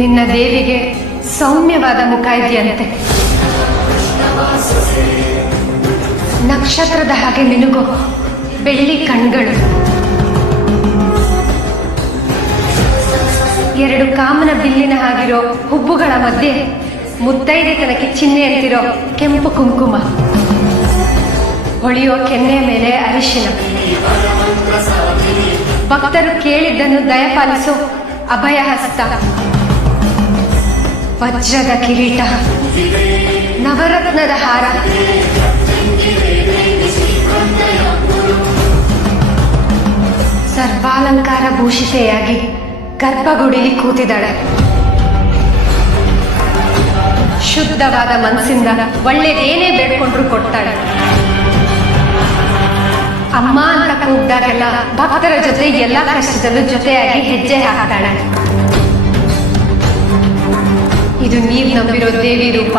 ನಿನ್ನ ದೇವಿಗೆ ಸೌಮ್ಯವಾದ ಮುಖ ಇದೆಯಂತೆ. ನಕ್ಷತ್ರದ ಹಾಗೆ ಮಿನುಗೋ ಬೆಳ್ಳಿ ಕಣ್ಗಳು, ಎರಡು ಕಾಮನ ಬಿಲ್ಲಿನ ಹಾಗಿರೋ ಹುಬ್ಬುಗಳ ಮಧ್ಯೆ ಮುತ್ತೈದೆತನಕ್ಕೆ ಚಿಹ್ನೆ ಅಂತಿರೋ ಕೆಂಪು ಕುಂಕುಮ, ಹೊಳೆಯೋ ಕೆನ್ನೆಯ ಮೇಲೆ ಅರಿಶಿನ, ಭಕ್ತರು ಕೇಳಿದ್ದನ್ನು ದಯಪಾಲಿಸೋ ಅಭಯ ಹಸ್ತ, ವಜ್ರದ ಕಿರೀಟ, ನವರತ್ನದ ಹಾರ, ಸರ್ವಾಲಂಕಾರ ಭೂಷಿತೆಯಾಗಿ ಗರ್ಭಗುಡಿಲಿ ಕೂತಿದ್ದಾಳೆ. ಶುದ್ಧವಾದ ಮನಸ್ಸಿಂದ ಒಳ್ಳೆದೇನೇ ಬೇಡ್ಕೊಂಡ್ರು ಕೊಡ್ತಾಳೆ. ಅಮ್ಮ ಅಂತ ಕೂಗ್ದಾಗೆಲ್ಲ ಭಕ್ತರ ಜೊತೆ ಎಲ್ಲ ಕಷ್ಟದಲ್ಲೂ ಜೊತೆಯಾಗಿ ಹೆಜ್ಜೆ ಹಾಕ್ತಾಳೆ. ಇದು ನೀವು ನಂಬಿರೋ ದೇವಿ ರೂಪ.